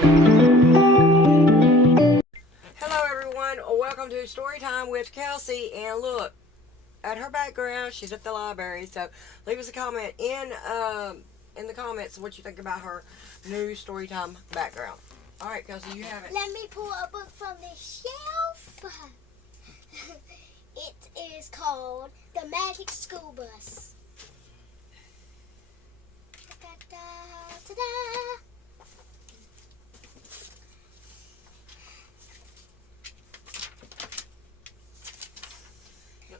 Hello everyone, welcome to Storytime with Kelsey, and look at her background. She's at the library, so leave us a comment in the comments what you think about her new Storytime background. Alright Kelsey, you have it. Let me pull a book from the shelf. It is called The Magic School Bus. Ta-da!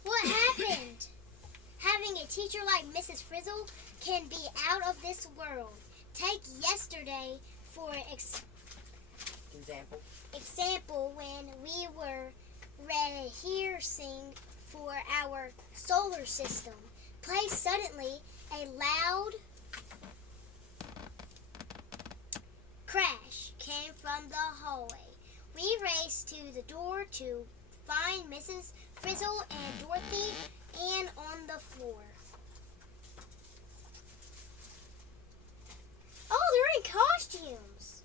What happened? Having a teacher like Mrs. Frizzle can be out of this world. Take yesterday for example when we were rehearsing for our solar system play. Suddenly a loud crash came from the hallway. We raced to the door to find Mrs. Frizzle and Dorothy and on the floor. Oh, they're in costumes.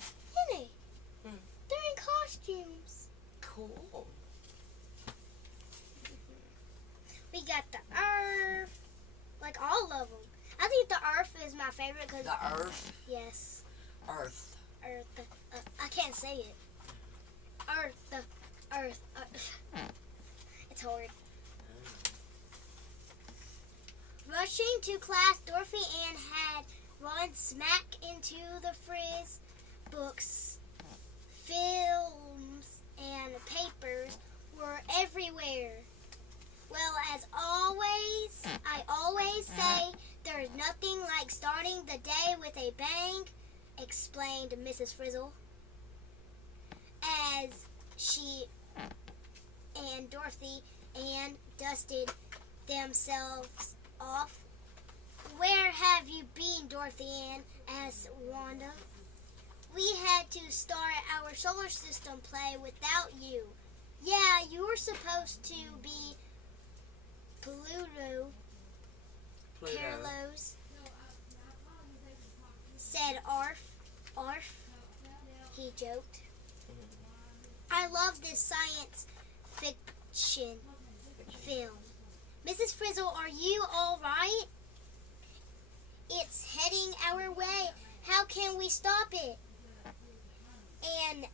Isn't they? They're in costumes. Cool. We got the Earth, like all of them. I think the Earth is my favorite because The Earth? yes, Earth. Earth. I can't say it. Earth. It's hard. Rushing to class, Dorothy Ann had run smack into the frizz. Books, films, and papers were everywhere. Well, as always, I always say there's nothing like starting the day with a bang, explained Mrs. Frizzle, as she and Dorothy Ann dusted themselves off. Where have you been, Dorothy Ann? Asked Wanda. We had to start our solar system play without you. Yeah, you were supposed to be Pluto. Carlos said Arf, he joked. I love this science fiction film. Mrs. Frizzle, are you all right? It's heading our way. How can we stop it? An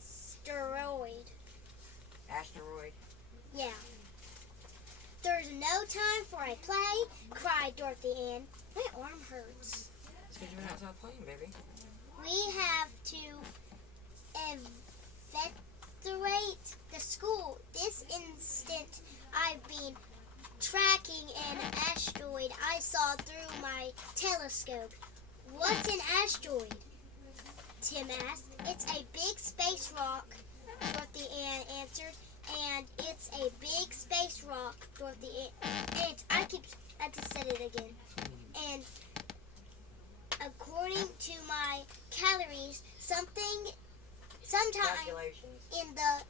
asteroid. Asteroid? Yeah. There's no time for a play, cried Dorothy Ann. My arm hurts. It's because you're outside playing, baby. We have to evacuate the school. This instant I've been tracking an asteroid I saw through my telescope. What's an asteroid? Tim asked. It's a big space rock, Dorothy Ann answered. And it's a big space rock, Dorothy Ann. I just said it again. And according to my calories, sometime in the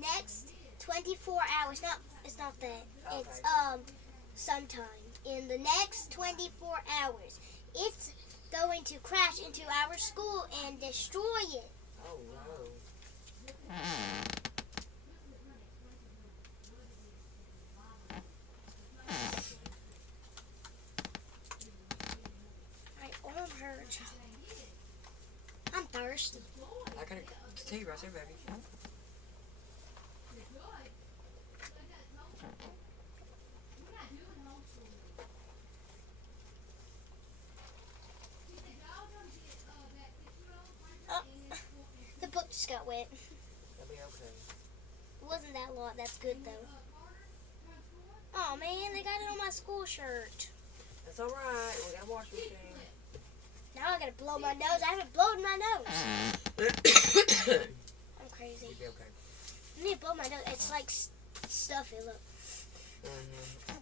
next 24 hours. No, it's not that. Okay. It's sometime in the next 24 hours. It's going to crash into our school and destroy it. Oh no. My arm hurts. I'm thirsty. I got a tea right there, baby. Oh, the book just got wet. That'll be okay. It wasn't that lot. That's good though. Oh man, they got it on my school shirt. That's alright. We got a washing machine. Now I gotta blow my nose. I haven't blown my nose. I'm crazy. You'll be okay. I need to blow my nose. It's like stuffy. Look.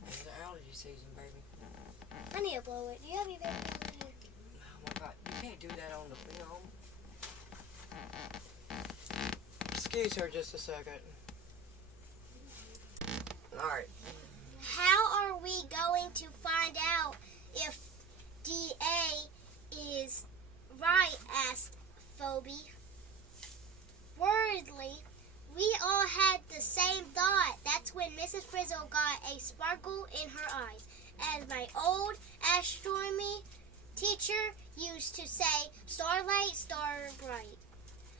It's the allergy season, baby. I need to blow it. Do you have any baby over here? Oh my God. You can't do that on the film. Excuse her just a second. Alright. How are we going to find out if DA is right, asked Phoebe. Worriedly, we all had the same thought. That's when Mrs. Frizzle got a sparkle in her eyes. As my old astronomy teacher used to say, starlight, star bright.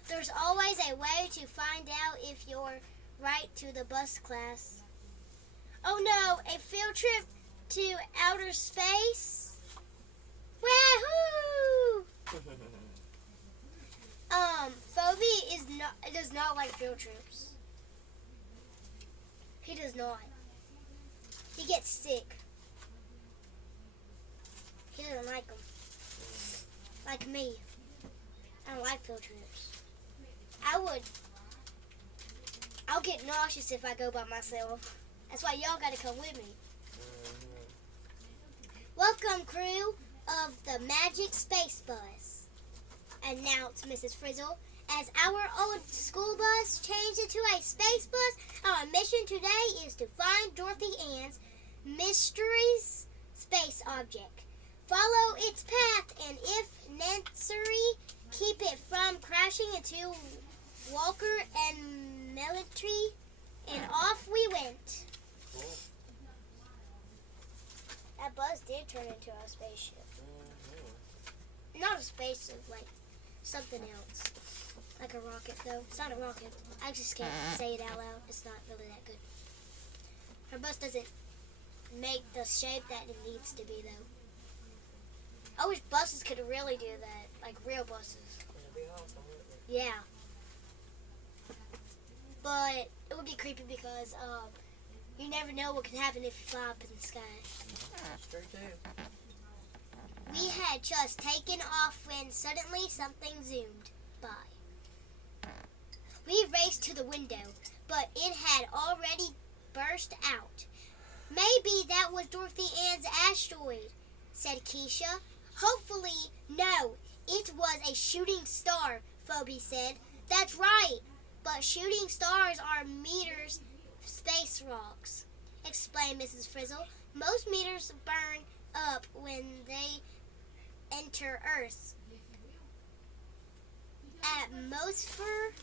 There's always a way to find out if you're right to the bus class. Oh no, a field trip to outer space? Wahoo! Phoebe does not like field trips. He does not. He gets sick. He doesn't like them. Like me. I don't like field trips. I'll get nauseous if I go by myself. That's why y'all gotta come with me. Welcome, crew of the Magic Space Bus, announced Mrs. Frizzle. As our old school bus changed into a space bus, our mission today is to find Dorothy Ann's mysteries space object. Follow its path, and if necessary, keep it from crashing into Walker and Military. And off we went. Cool. That bus did turn into a spaceship. Mm-hmm. Not a spaceship, like something else. Like a rocket, though. It's not a rocket. I just can't say it out loud. It's not really that good. Our bus doesn't make the shape that it needs to be, though. I wish buses could really do that. Like real buses. It'd be awesome, wouldn't it? Yeah. But it would be creepy because you never know what can happen if you fly up in the sky. That's true, too. We had just taken off when suddenly something zoomed by. We raced to the window, but it had already burst out. Maybe that was Dorothy Ann's asteroid, said Keisha. Hopefully, no. It was a shooting star, Phoebe said. That's right, but shooting stars are meteors space rocks, explained Mrs. Frizzle. Most meteors burn up when they enter Earth. Atmosphere.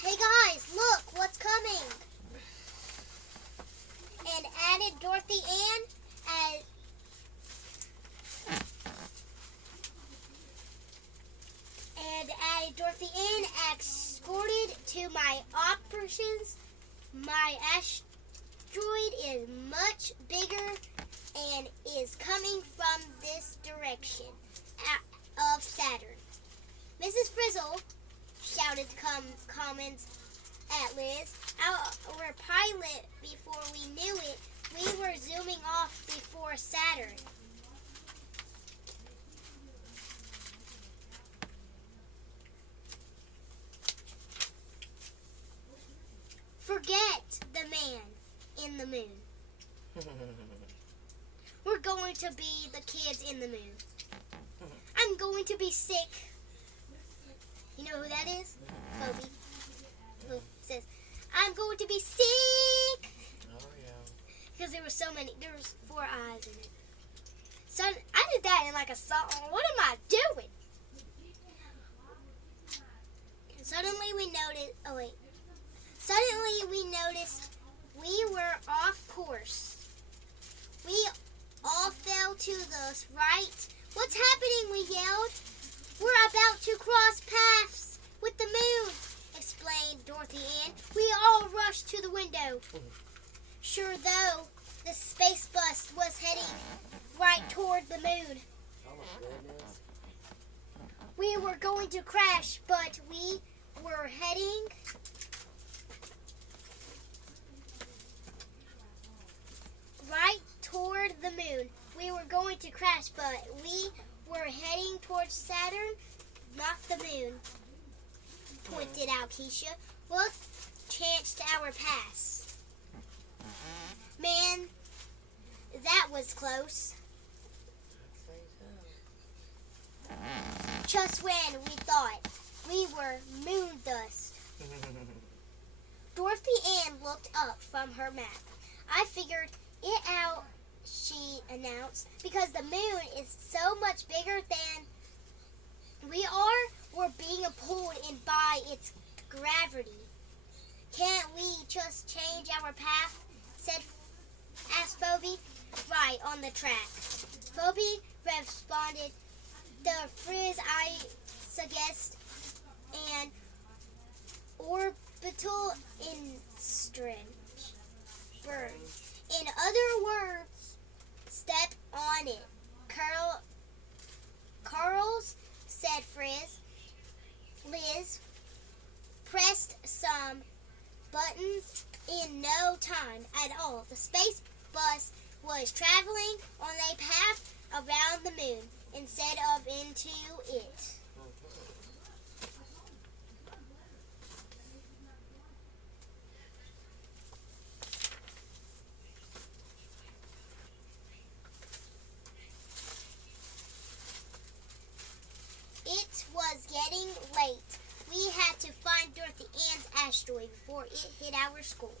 Hey guys, look what's coming! And added Dorothy Ann escorted to my operations. My asteroid is much bigger and is coming from this direction of Saturn. Mrs. Frizzle shouted comments at Liz. Our pilot, before we knew it, we were zooming off before Saturn. Forget the man in the moon. We're going to be the kids in the moon. I'm going to be sick. You know who that is? Phoebe. Who says, I'm going to be sick. Oh, yeah. Because there was 4 eyes in it. So I did that in like a song. What am I doing? Suddenly we noticed we were off course. We all fell to the right. What's happening? We yelled. We're about to cross paths with the moon, explained Dorothy Ann. We all rushed to the window. Sure though, the space bus was heading right toward the moon. Oh my goodness. We were going to crash, but we were heading right toward the moon. We were going to crash, but we were heading towards Saturn, not the moon, pointed out Keisha. What chanced our pass? Man, that was close. Just when we thought we were moon dust. Dorothy Ann looked up from her map. I figured it out, she announced, because the moon is so much bigger than we're being pulled in by its gravity. Can't we just change our path? Asked Phoebe. Right, on the track. Phoebe responded, the frizz I suggest an orbital burn. In other words, step on it. Curls, said Frizz. Liz pressed some buttons in no time at all. The space bus was traveling on a path around the moon instead of into it. It was getting late. We had to find Dorothy Ann's asteroid before it hit our school.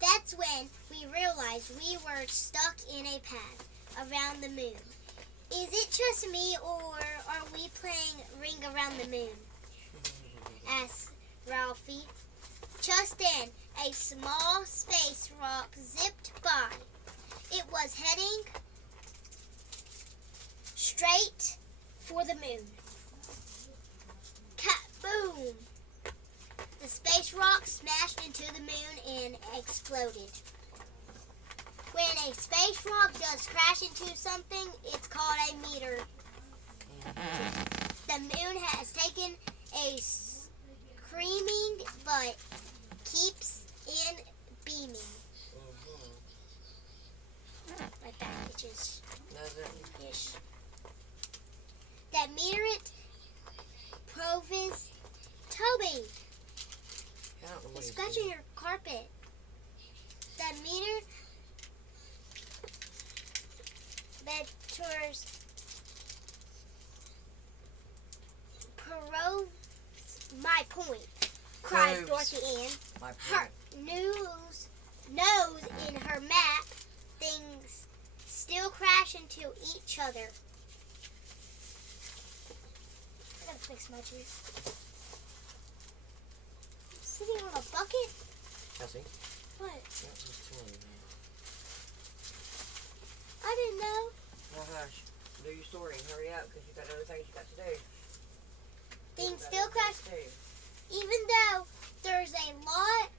That's when we realized we were stuck in a path around the moon. Is it just me, or are we playing Ring Around the Moon? Asked Ralphie. Just then, a small space rock zipped by. It was heading straight for the moon. Boom! The space rock smashed into the moon and exploded. When a space rock does crash into something, it's called a meteor. The moon has taken a screaming but keeps in beaming. Like that, which is ish. That meteorite proves Toby. It's scratching your carpet. That meteor proves my point, cried Dorothy Ann. Her nose in her map things still crash into each other. I gotta fix my juice. Sitting on a bucket? Kelsey? What? That was totally I didn't know. Oh gosh. Do your story and hurry up because you got other things you got to do. Things still crash. Even though there's a lot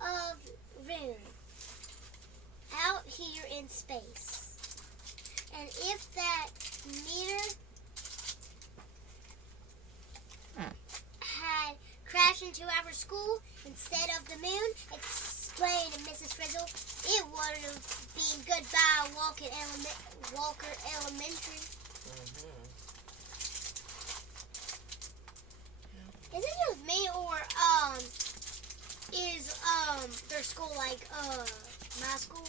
of room out here in space. And if that meteor had crashed into our school instead of the moon, explained Mrs. Frizzle, it would have been goodbye Walker Elementary. Is it just me, or is their school like my school?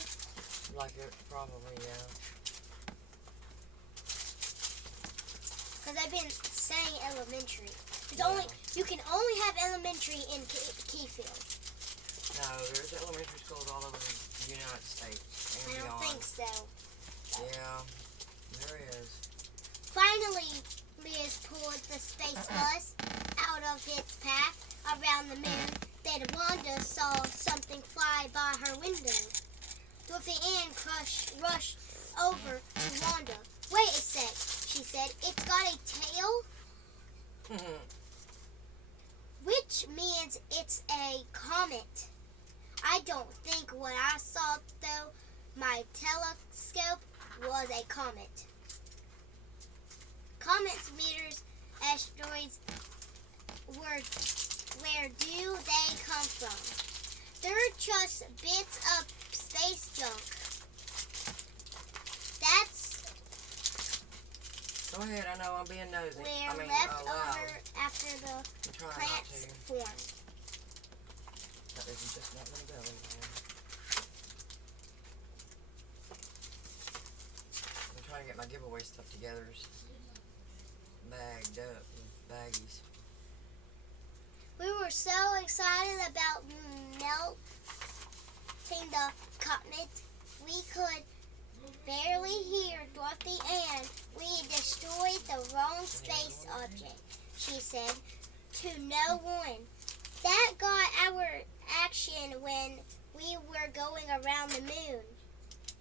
Like it, probably, yeah. Because I've been saying elementary. You can only have elementary in Keyfield. No, there's elementary schools all over the United States and I don't beyond. think so. Yeah, there is. Finally, Liz pulled the space bus out of its path around the moon. Then Wanda saw something fly by her window. Dorothy Ann rushed over to Wanda. Wait a sec, she said. It's got a tail? Which means it's a comet. I don't think what I saw through my telescope was a comet. Comets, meteors, asteroids, where do they come from? They're just bits of space junk. That's Go ahead, I know I'm being nosy. where left over after the I'm trying not plants to. formed. That isn't just not my belly, man. I'm trying to get my giveaway stuff together. It's bagged up with baggies. We were so excited about melting the comet, we could Barely here, Dorothy Ann. We destroyed the wrong space object, she said to no one. That got our action when we were going around the moon.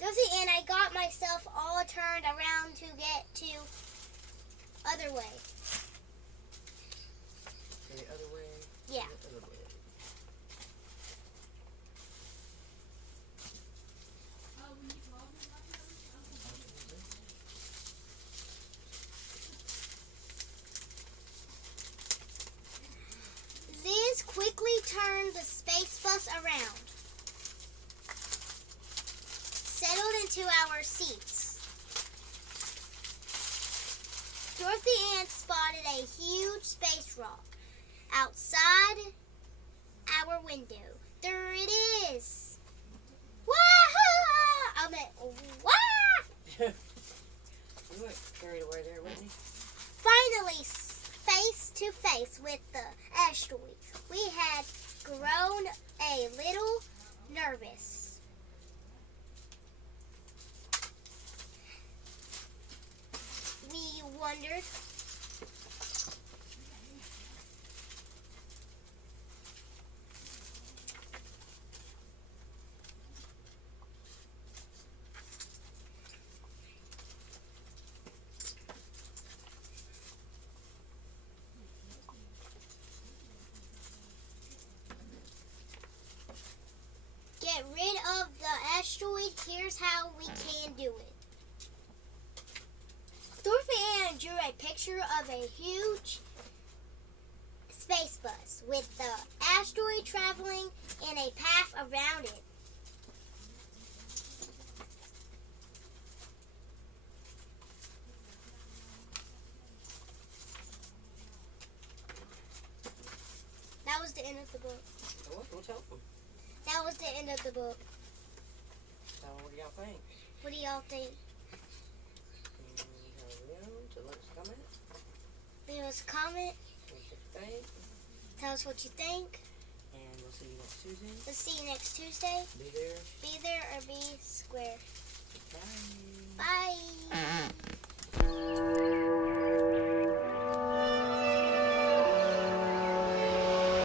Dorothy Ann, I got myself all turned around to get to other way. The other way? Yeah. The other way. Liz quickly turned the space bus around, settled into our seats. Dorothy Ann spotted a huge space rock outside our window. There it is. Wah! I meant, wah! You went carried away there, Whitney. Finally, face to face with the asteroid, we had grown a little nervous. We wondered, get rid of the asteroid. Here's how we can do it. Dorothy Ann drew a picture of a huge space bus with the asteroid traveling in a path around it. That was the end of the book. What's helpful? That was the end of the book. So what do y'all think? What do y'all think? To let us comment. Leave us a comment. What you think. Tell us what you think. And we'll see you next Tuesday. Let's see you next Tuesday. Be there. Be there or be square.